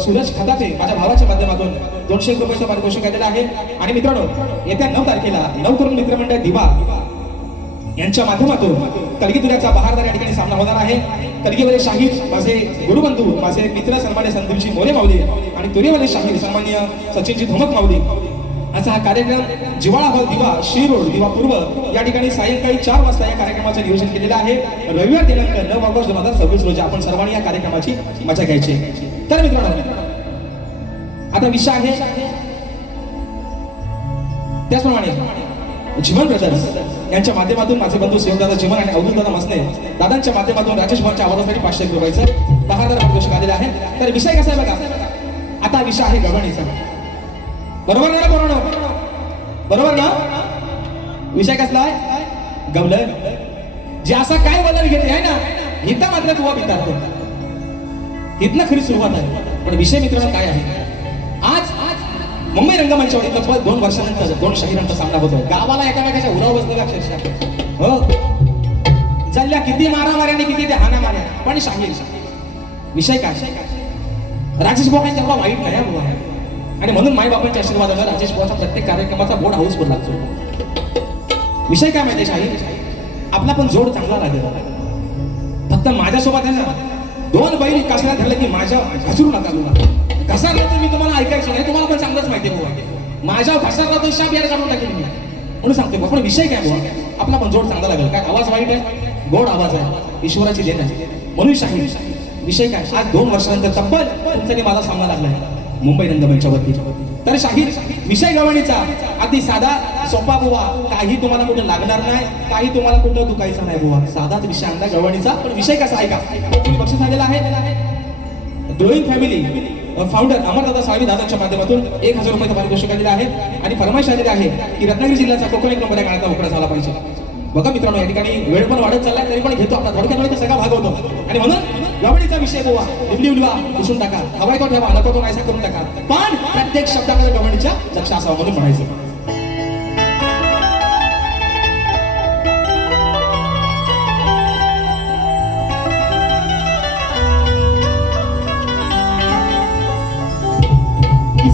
सूरज खताचे माझ्या भावाच्या माध्यमातून 201 रुपयाचं पारितोषिक दिलं आहे. आणि मित्रांनो येत्या 9 तारखेला नवतरुण मित्रमंडळ दिवा यांच्या माध्यमातून कलगीतुऱ्याचा बहारदार या ठिकाणी सामना होणार आहे. कलगीवाले शाहीर माझे गुरुबंधू, माझे मित्र सन्मान्य संदीपजी मोरे माऊली आणि तुरेवाले शाहीर सन्मान्य सचिनजी धोमक माऊली असा हा कार्यक्रम जिवाळा हॉल दिवा श्री रोड दिवा पूर्व या ठिकाणी सायंकाळी 4 वाजता या कार्यक्रमाचे नियोजन केलेलं आहे. रविवार दिनांक 9 ऑगस्ट 2026 रोजी आपण सर्वांनी या कार्यक्रमाची मजा घ्यायची. तर मित्रांनो आता विषय आहे त्याचप्रमाणे जीवन ब्रदर्स यांच्या माध्यमातून माझे बंधू शिवदादा चिमन आणि अवधूतदादा मसने दादांच्या माध्यमातून राजेश भाऊच्या आवाजासाठी 500 रुपयाचं बहादर पारितोषिक आलेलं आहे. तर विषय कसा आहे बघा, आता विषय आहे गवळणीचा. बरोबर ना? बरोबर ना? विषय कसला आहे? गवलन. जे असा काय वलन घेते आहे ना, हिता मात्र तुवा पितात इथनं खरी सुरुवात आहे. पण विषय मित्रांनो काय आहे, आज मुंबई रंगमंचावर तब्बल 2 वर्षानंतर 2 शाहिरांचा सामना होतोय. गावाला एकामेकाच्या उराव बसलेला अक्षरशः हो चालल्या किती मारामाऱ्याने किती ते हाना मार्या. पण शाहीर विषय काय, राजेश भाऊ तेवढा वाईट नाही बुवा. आणि म्हणून माईबापांच्या आशीर्वादानं राजेश भाऊचा प्रत्येक कार्यक्रमाचा बोर्ड हाऊसफुल लागतो. विषय काय माहिती शाहीर, आपला पण जोड चांगला लागेल. फक्त माझ्यासोबत आहे ना 2 बैल कसला धरलं की माझ्या घसरू नका. घसरला तर मी तुम्हाला ऐकायचं नाही, तुम्हाला पण चांगलंच माहिती आहे बुवा. माझ्या घसरला तर शाप यार काढून टाकेल मी म्हणून सांगते. पण विषय काय बुवा, आपला पण जोड चांगला लागेल. काय आवाज वाईट आहे, गोड आवाज आहे, ईश्वराची देण आहे. म्हणून शाहीर विषय काय, आज 2 वर्षानंतर तब्बल तुमचा माझा सामना लागलाय मुंबई रंगमंचावरती. तर शाहीर विषय गवळणीचा अगदी साधा सोपा बुवा. काही तुम्हाला कुठं लागणार नाही, काही तुम्हाला कुठं दुखायचं नाही बुवा. साधाच विषय आणला गवळणीचा. पण विषय कसा आहे का, तुम्ही बक्षीस आलेला आहे. ग्रोईंग फॅमिली फाउंडर अमरदादा साळवी दादांच्या माध्यमातून 1000 रुपयाचं पारितोषिक आलेलं आहे. आणि फरमाईश आलेली आहे की रत्नागिरी जिल्ह्याचा कोकण 1 नंबर या गाण्याचा मोकळा झाला पाहिजे. बघा मित्रांनो, या ठिकाणी वेळ पण वाढत चाललाय, तरी पण घेतो आपला थोडक्यात वेळ सगळा भाग होतो. आणि म्हणून गवळणीचा विषय बुवा लिवलिवा पुसून टाका, हवाय तो ठेवा, नको तो नाहीसा करून टाका. पण प्रत्येक शब्दामध्ये गवळणीच्या लक्ष असावं म्हणून म्हणायचं.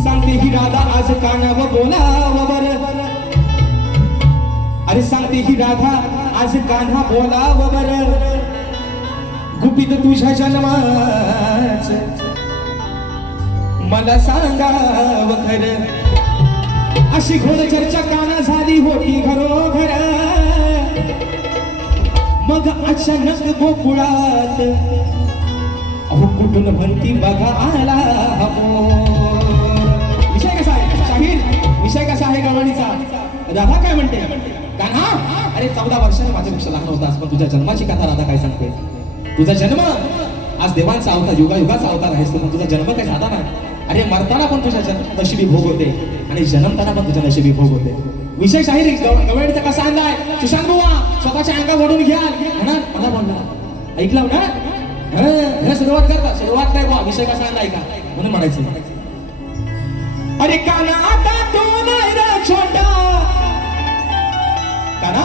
सांगते ही राधा आज कानावर बोलावर. अरे सांगते ही राधा आज कान्हा बोलावर. गुपित तुझ्या जन्माच मला सांगाव खरं. अशी घोर चर्चा काना झाली होती घरोघर. मग अचानक गोकुळात अहो कुठून म्हणती बघा आला विषय कसा आहे शाहीर, विषय कसा आहे गवळणीचा. राधा काय म्हणते, कान्हा अरे 14 वर्षाने माझ्यापेक्षा लहान होतास, पण तुझ्या जन्माची कथा राधा काय सांगते. तुझा जन्म आज देवांचा अवतार, युगायुगाचा अवतार आहेस, पण तुझा जन्म काही साधा नाही. अरे मरताना पण तुझ्या नशिबी भोग होते आणि जन्मताना पण तुझ्या नशिबी भोग होते. विषय शाहीर गवळणीचा कसा आणलाय, सुशांत बुवा स्वतःच्या अंगा ओढून घ्या म्हणा. मला बोलला ऐकलं ना, सुरुवात करता सुरुवात नाही बुवा. विषय कसा आणलाय का म्हणून म्हणायचं. अरे काना आता तो नाही रे छोटा. काना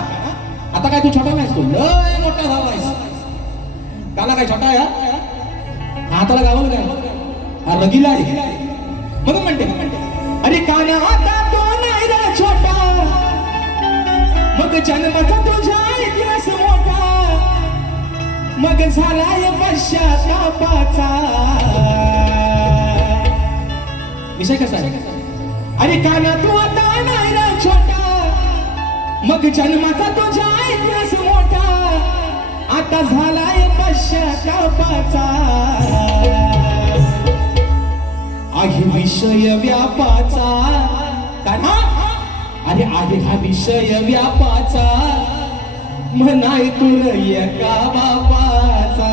आता काय तू छोटा नाहीस, तू लय मोठा झालायस. काला काय छोटा आहे, हाताला गावलं काय, हा रगीला आहे म्हणून म्हणते. अरे काना आता तो नाही रे छोटा. मग जन्माचा तुझ्या इतिहास मोठा. मग झालाय पश्चातापाचा. विषय कसा आहे, अरे काना तू आता नाही रे छोटा. मग जन्माचा तुझा इतिहास मोठा. आता झालाय पश्चातापाचा. आहे विषय व्यापाचा. काना अरे आहे हा विषय व्यापाचा. म्हणाय तुला एका बापाचा.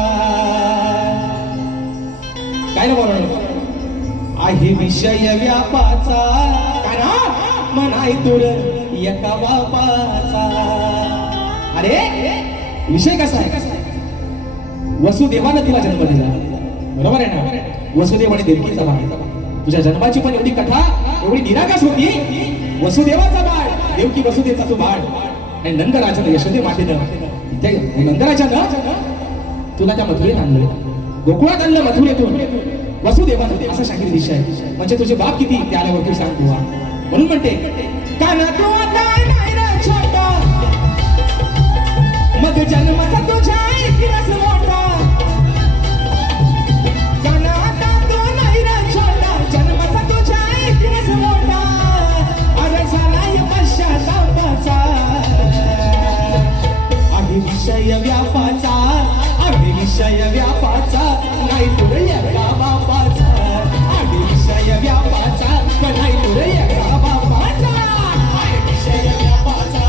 काय ना बरोबर आहे विषय व्यापाचा. काना म्हणाय तुला एका बापाचा. अरे विषय कसा आहे, वसुदेवानं तिला जन्म दिला, बरोबर आहे ना. वसुदेव आणि देवकीचा बाळ. तुझ्या जन्माची पण एवढी कथा एवढी निरागस होती. वसुदेवाचा बाळ, देवकी वसुदेवचा तो बाळ. आणि नंदराजानं यशोदे मातेनं नंदराजानं तुला त्या मथुरेत आणलं, गोकुळात आणलं मथुरेतून. वसुदेवानं असा शाहीर विषय म्हणजे तुझे बाप किती ते आल्यावरती सांग बुवा. म्हणून म्हणते काना तू आता नाही रे छोटा. मग जन्माचा तुझ्या इतिहास मोठा. काना आता तू नाही रे छोटा. जन्माचा तुझ्या इतिहास मोठा. अरे झालाय पश्चातापाचा. आहे विषय व्यापाचा. आहे विषय व्यापाचा. नाही तुला एका बापाचा. आहे विषय व्यापाचा. नाही तुला एका बापाचा. आहे विषय व्यापाचा.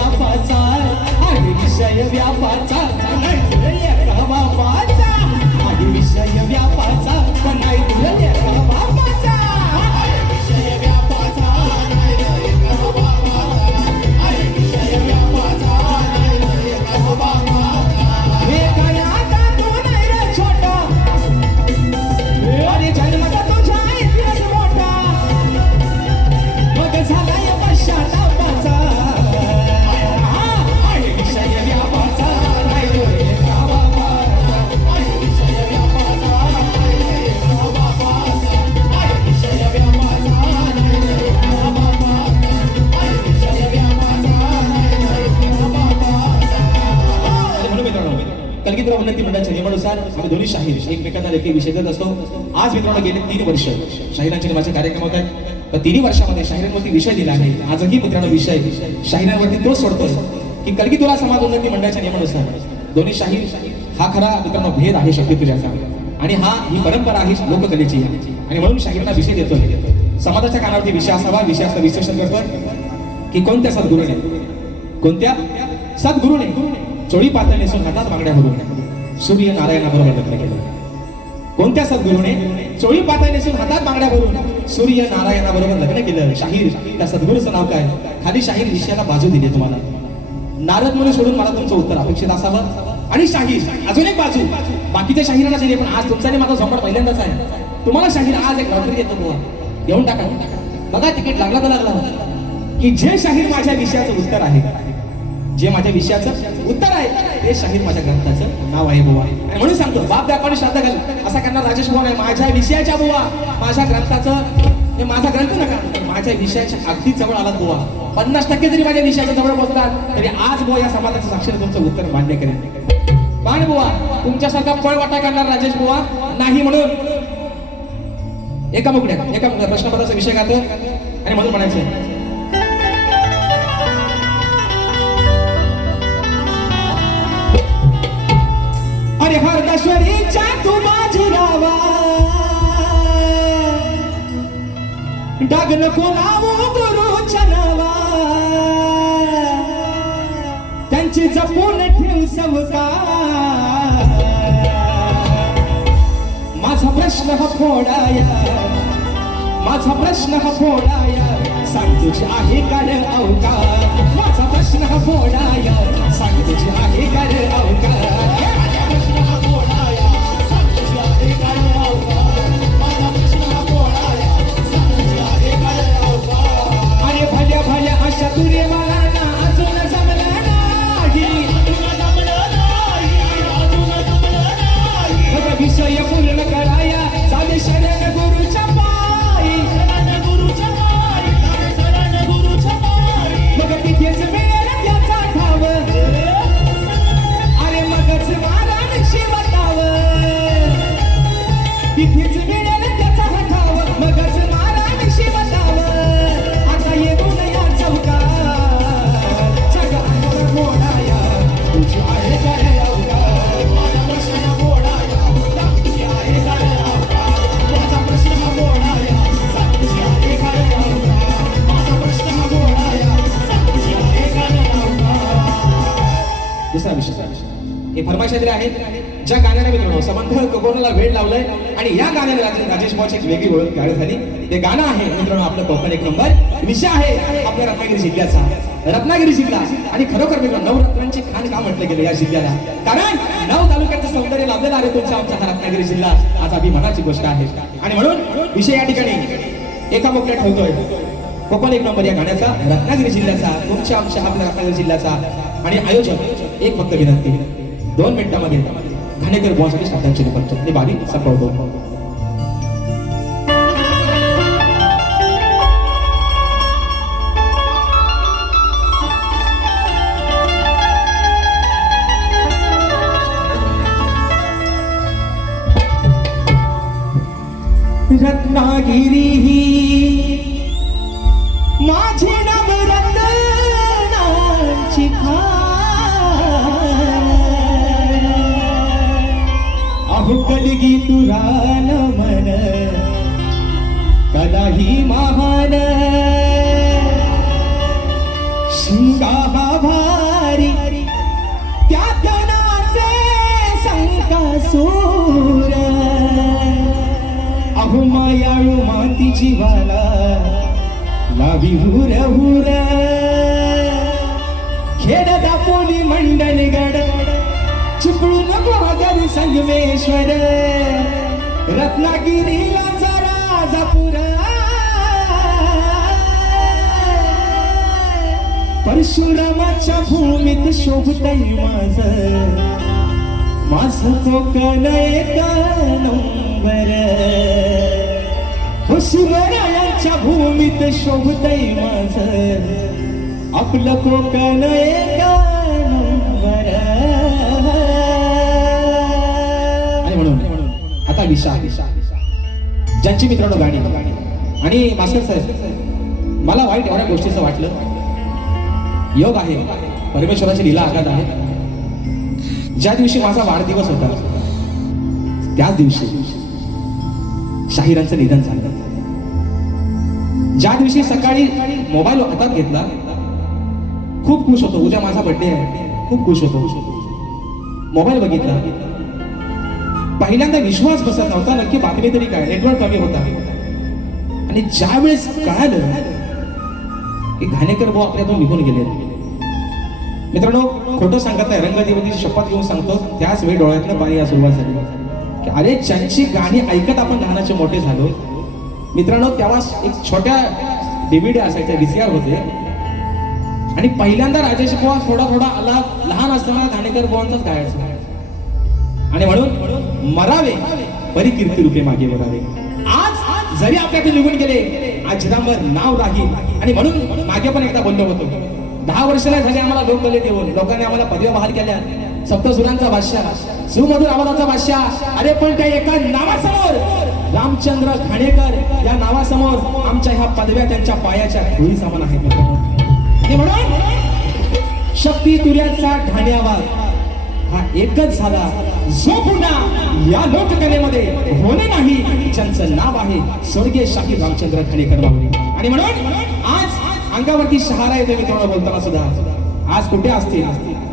व्यापाचा आणि विषय व्यापाचा नाही तुला एका बापाचा आणि विषय व्यापाचा नाही तुला एका बापाचा विषय व्यापाचा नाही एका बापाचा आणि विषय व्यापाचा नाही एका बापाचा हे गाण्याचा तू नाही रे छोटा आणि जन्माचा तुझ्या इतिहास मोठा मग झालाय पश्चातापाचा आणि विषय व्यापाचा नाही एका बापाचा आणि विषय व्यापाचा नाही एका बापाचा आणि विषय व्यापाचा नाही एका बापाचा आणि विषय व्यापाचा नाही एका बापाचा. म्हणून मित्रांनो कलगीधर उन्नती मंडळाच्या नियमानुसार आम्ही दोन्ही शाहीर एकमेकांना लेखी विषय देत असतो. आज मित्रांनो गेले 3 वर्ष शाहिरांचे नियमाचे कार्यक्रम होत आहेत. तर 3 वर्षामध्ये शाहिरांवरती विषय दिला आहे. आजही मित्रांनो विषय शाहिरांवरती तोच सोडतोय की कलगीधर समाज उन्नती मंडळाच्या नियमानुसार दोन्ही शाहीर हा खरा मित्रांनो भेद आहे शक्ती तुझ्याचा आणि ही परंपरा आहे लोककलेची आणि म्हणून शाहिरांना विषय देतोय. समाजाच्या कानावरती विषय असावा विषयाचं विश्लेषण करतोय की कोणत्या सद्गुरूने चोळी पातळ नेसून हातात बांगड्या भरून सूर्य नारायणाबरोबर लग्न केलं. कोणत्या सद्गुरूने चोळी पातळ नेसून हातात बांगड्या भरून सूर्य नारायणाबरोबर लग्न केलं. शाहीर त्या सद्गुरूचं नाव काय. खाली शाहीर विषयाला बाजू दिली तुम्हाला. नारद मुनी सोडून मला तुमचं उत्तर अपेक्षित असावं आणि शाहीर अजून एक बाजू बाकीच्या शाहिरांना दिली पण आज तुमचा माझा झोंबड पहिल्यांदाच आहे. तुम्हाला शाहीर आज एक लॉटरी देतो बुवा घेऊन टाका बघा तिकीट लागला तर लागला की जे शाहीर माझ्या विषयाचं उत्तर आहे जे माझ्या विषयाचं उत्तर आहे ते शाहीर माझ्या ग्रंथाचं नाव आहे बुवा. आणि म्हणून सांगतो बाप दाखवाने श्राद्ध घाल असा करणार राजेश बुवा नाही. माझ्या विषयाच्या बुवा माझ्या ग्रंथाचं हे माझा ग्रंथ नका माझ्या विषयाच्या अगदी जवळ आलात बुवा. 50% जरी माझ्या विषयाच्या जवळ पोहोचतात तरी आज बुवा या समाजाच्या साक्षीने तुमचं उत्तर मान्य करेल. पण बुवा तुमच्यासारखा पळवाटा करणार राजेश बुवा नाही. म्हणून एका प्रश्नपत्राचा विषय गातो आणि म्हणून म्हणायचं अरे हरदेश्वरीच्या तू माझी रावा डाग नको लावू गुरुच्या नावा त्यांची जपून ठेव सवकार. माझा प्रश्न हा फोडाया सांग तुझी आहे का रे अवकार. माझा प्रश्न हा फोडाया सांग तुझी आहे का रे अवकार. अरे भल्या भल्या अशा तुरे मला ना अजून जमलं नाही. विषय पूर्ण कराया चाले शरण गुरुच्या पायी मग तिथेच मिळेल त्याचा ठाव. अरे मगच मला नक्षी बताव तिथेच मिळेल त्याचा ठाव मगच मला नक्षी बताव. आता येऊन या चौकार सगळं अंतर मोडाया तुझी आहे काय अवघड. माझा प्रश्न मोडाया तुझी आहे काय अवघड. माझा प्रश्न मोडाया तुझी आहे काय अवघड. माझा प्रश्न मोडाया तुझी आहे काय अवघड. दुसरा विषय हे फरमाईश आहे ज्या गाण्याला मित्रांनो समंथ कोकोनाला वेळ लावलाय आणि या गाण्याला राजेश भाऊची एक वेगळी ओळख तयार झाली. ते गाणं आहे मित्रांनो आपलं कोकण 1 नंबर विषय आहे आपल्या रत्नागिरी जिल्ह्याचा. रत्नागिरी जिल्हा आणि खरोखर मित्रांनो नवरत्नांची खाण का म्हटलं गेलं या जिल्ह्याला कारण 9 तालुक्याचं सौंदर्य लाभलेलं आहे तुमचा आमचा हा रत्नागिरी जिल्हा. आज अभिमानाची गोष्ट आहे आणि म्हणून विषय या ठिकाणी एका मोकळ्या ठेवतोय कोकण 1 नंबर या गाण्याचा रत्नागिरी जिल्ह्याचा तुमच्या आमच्या आपल्या रत्नागिरी जिल्ह्याचा. आणि आयोजक एक फक्त विनंती 2 मिनिटांमध्ये घाणेकर बुवासाठी श्रद्धांजली करतो आणि बारी संपवतो. रत्नागिरी माझे नाव रत्नांची कलगी तुरान मन कलाही महान गंगा हा भारी त्या नाचे संकासूर अहो मायाळू माती जीवाला लावी हुर हुर खेड दापोली मंडणगड चिपळूण गोगर संगमेश्वर रत्नागिरीला राजापूर परशुरामाच्या भूमीत शोभतय माझं कोकण एक नंबर हो शिवरायांच्या भूमीत शोभतय आपलं कोकण एक नंबर आणि म्हणून आता विशा ज्यांची मित्रांनो गाणी आणि मास्टर साहेब मला वाईट एवढ्या गोष्टीचं वाटलं योग आहे परमेश्वराची लीला आघात आहे ज्या दिवशी माझा वाढदिवस होता त्याच दिवशी शाहिरांचं निधन झालं ज्या दिवशी सकाळी मोबाईल हातात घेतला खूप खुश होतो उद्या माझा बर्थडे आहे खूप खुश होतो मोबाईल बघितला पहिल्यांदा विश्वास बसत नव्हता नक्की बातमी तरी काय नेटवर्क कमी होता आणि ज्या वेळेस कळालं की घाणेकर भाऊ आपल्यातून निघून गेले मित्रांनो खोटं सांगत नाही रंगदेवतेची शपथ घेऊन सांगतो त्याच वेळी डोळ्यातनं पाणी या सुरुवात झाली की अरे ज्यांची गाणी ऐकत आपण लहानाचे मोठे झालो मित्रांनो तेव्हा एक छोट्या DVD असायच्या VCR होते आणि पहिल्यांदा राजेश बुवा थोडा आला लहान असताना घाणेकर बुवांचाच गायचा आणि म्हणून मरावे परी कीर्ती रूपे मागे वरावे आज जरी आपल्याकडे निघून गेले अजरामर नाव राहील आणि म्हणून मागे पण एकदा बोललो होतो 10 वर्ष नाही झाले आम्हाला लोककले देऊन लोकांनी आम्हाला पदव्या बहाल केल्या सप्तसुरांचा बादशाह सुमधुर आवाजाचा बादशाह अरे पण त्या एका नावासमोर रामचंद्र घाणेकर या नावासमोर आमच्या ह्या पदव्या त्यांच्या पायाच्या धुळी समान आहेत म्हणून शक्ती तुऱ्याचा ढाण्यावर हा एकच झाला जो पुन्हा या लोककलेमध्ये होणे नाही ज्यांचं नाव आहे स्वर्गीय शाहीर रामचंद्र घाणेकर बाबू आणि म्हणून आज अंगावरती शहारा येतो मित्रांनो बोलताना सुद्धा आज कुठे असतील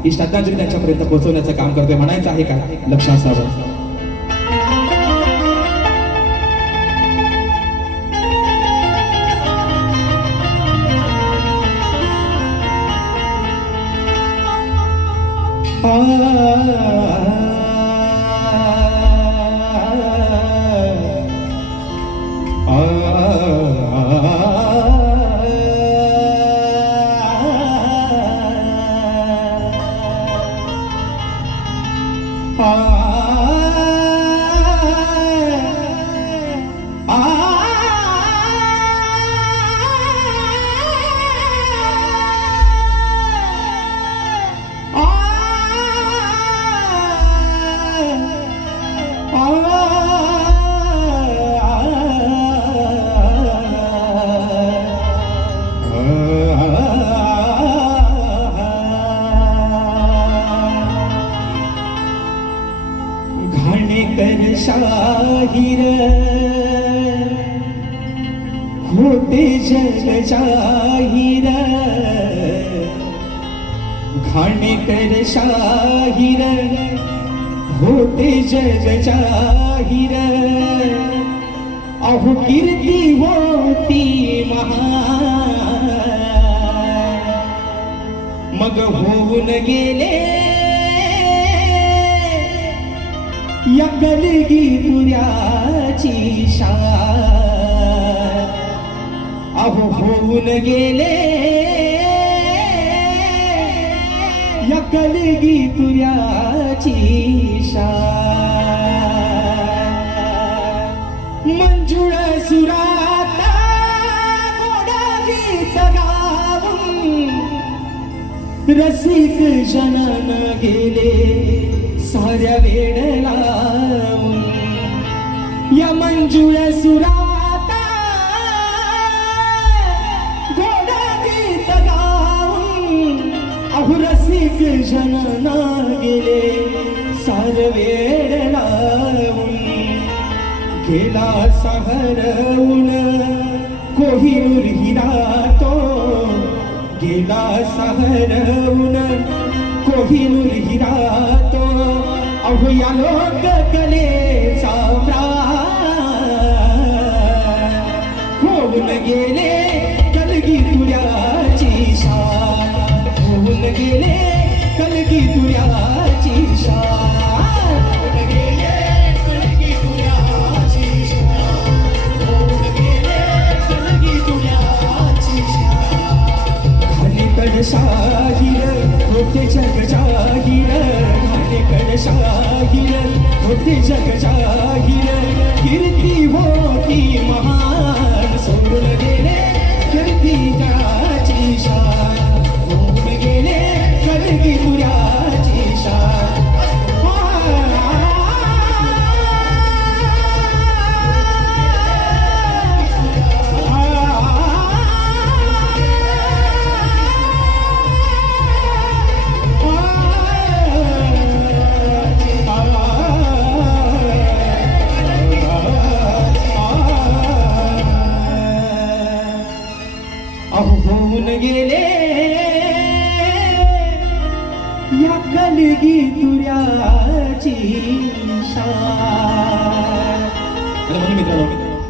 ही श्रद्धांजली त्यांच्यापर्यंत पोहोचवण्याचं काम करतोय म्हणायचं आहे का लक्ष असावं शाहीर होते जग जाहीर घाणेकर शाहीर होते जग जाहीर अहो कीर्ती होती महान मग होऊन गेले या कलगी तुऱ्याची शान अहो होऊन गेले या कलगी तुऱ्याची शान मंजुळ सुराता गोडा गीत गाऊन रसिक जनान गेले साऱ्या वेड लावून या मंजुळ सुराता गोडा गीत गाऊन अहो रसिक जनाना गेले सार वेड लावून गेला सहरवून कोहिनूर हिरा तो गेला सहरवून कोहिनूर हिरा तो अहो या लोक कलेचा होऊन गेले कलगी तुऱ्याची शान होऊन गेले कलगी तुऱ्याची शान होऊन गेले कलगी तुऱ्याची शान होऊन गेले कलगी तुऱ्याची शान अलीकड शाहीर होते जग जाहीर अलीकड शाहीर होते जग जाहीर कीर्ती होती महान सोडून गेले कीर्ती जगाची शान होऊन गेले कलगी तुऱ्याची शान होऊन गेले या कलगी तुऱ्याची शान. म्हणून मित्रांनो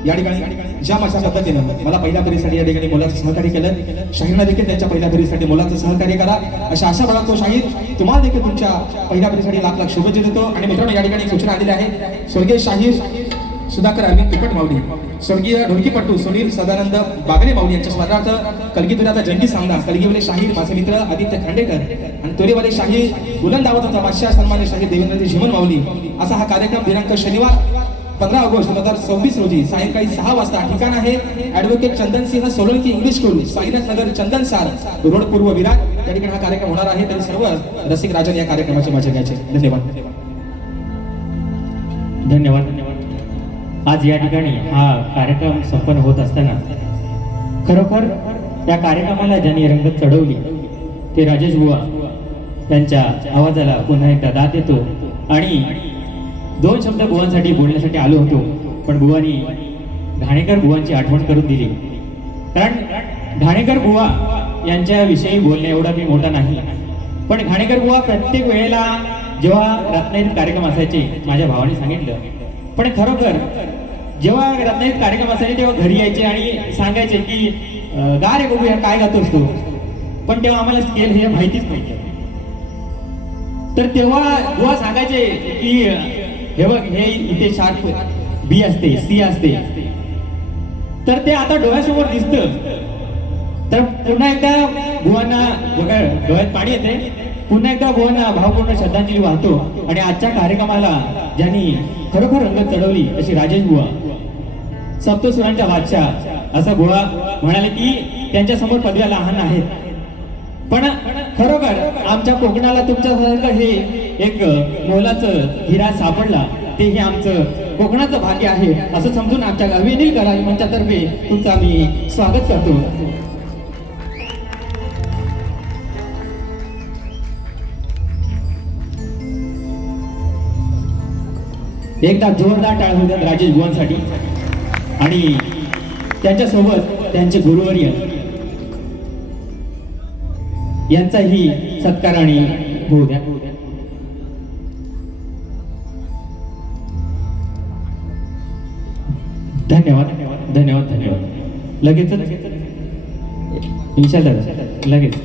या ठिकाणी ज्या माझ्या पद्धतीनं मला पहिल्या फेरीसाठी या ठिकाणी मुलाचं सहकार्य केलं, शाहीरना देखील त्यांच्या पहिल्या फेरीसाठी मुलाचं सहकार्य करा अशा आशा बाळगतो. शाहीर तुम्हाला देखील तुमच्या पहिल्या फेरीसाठी लाख लाख शुभेच्छा देतो. आणि मित्रांनो या ठिकाणी सूचना आलेली आहे. स्वर्गीय शाहीर सुधाकर अरविंद तिकट माऊली, स्वर्गीय ढोलकीपट्टू सुनील सदानंद बागले माऊली यांच्या स्मरणार्थ कलगीतुऱ्याचा जंगी सामना कलगीवाले शाहीर माझे मित्र आदित्य खांडेकर आणि तोरेवाले शाहीर बुलंदावतचा बादशाह सन्मान्य शाहीर देवेंद्रजी झिमन माऊली असा हा कार्यक्रम दिनांक शनिवार 15 ऑगस्ट 2026 रोजी सायंकाळी 6 वाजता. ठिकाण आहे advocate Chandansingh Solanki English school, Sainath Nagar, Chandansar road, पूर्व विरार. त्या ठिकाणी हा कार्यक्रम होणार आहे. तरी सर्व रसिक राजन या कार्यक्रमाची मजा घ्यायचे. धन्यवाद. धन्यवाद. आज या ठिकाणी हा कार्यक्रम संपन्न होत असताना खरोखर या कार्यक्रमाला ज्यांनी रंगत चढवली ते राजेश बुवा यांच्या आवाजाला पुन्हा एकदा दाद देतो. आणि 2 शब्द बुवांसाठी बोलण्यासाठी आलो होतो, पण बुवांनी घाणेकर बुवांची आठवण करून दिली. कारण घाणेकर बुवा यांच्या विषयी बोलणे एवढा मी मोठा नाही, पण घाणेकर बुवा प्रत्येक वेळेला जेव्हा रत्नागिरीत कार्यक्रम असायचे माझ्या भावाने सांगितलं, पण खरोखर जेव्हा रत्नागिरीत कार्यक्रम असायचे तेव्हा घरी यायचे आणि सांगायचे की गा रे बघूया काय गातोस तू, पण तेव्हा आम्हाला स्केल हे माहितीच नव्हतं. तर तेव्हा बुवा सांगायचे की हे बघ हे इथे शार्प बी असते, सी असते. तर ते आता डोळ्यासमोर दिसतं. तर पुन्हा एकदा बुवांना बघा डोळ्यात पाणी येते. पुन्हा एकदा बुवांना भावपूर्ण श्रद्धांजली वाहतो. आणि आजच्या कार्यक्रमाला ज्यांनी खरोखर रंगत चढवली अशी राजेश बुवा, सप्तसुरांच्या बादशाह असं बुवा म्हणाले की त्यांच्या समोर पदव्या लहान आहेत, पण खरोखर आमच्या कोकणाला तुमच्यासारखं हे एक मोलाचं हिरा सापडला ते हे आमचं कोकणाचं भाग्य आहे असं समजून आमच्या अविनील कलाकार मंचातर्फे तुमचं आम्ही स्वागत करतो. एकदा जोरदार टाळ होतात राजेश बुवांसाठी आणि त्यांच्यासोबत त्यांचे गुरुवर्य यांचाही सत्कार आणि होऊ द्या. धन्यवाद धन्यवाद धन्यवाद. लगेच इंशाल्लाह लगेच.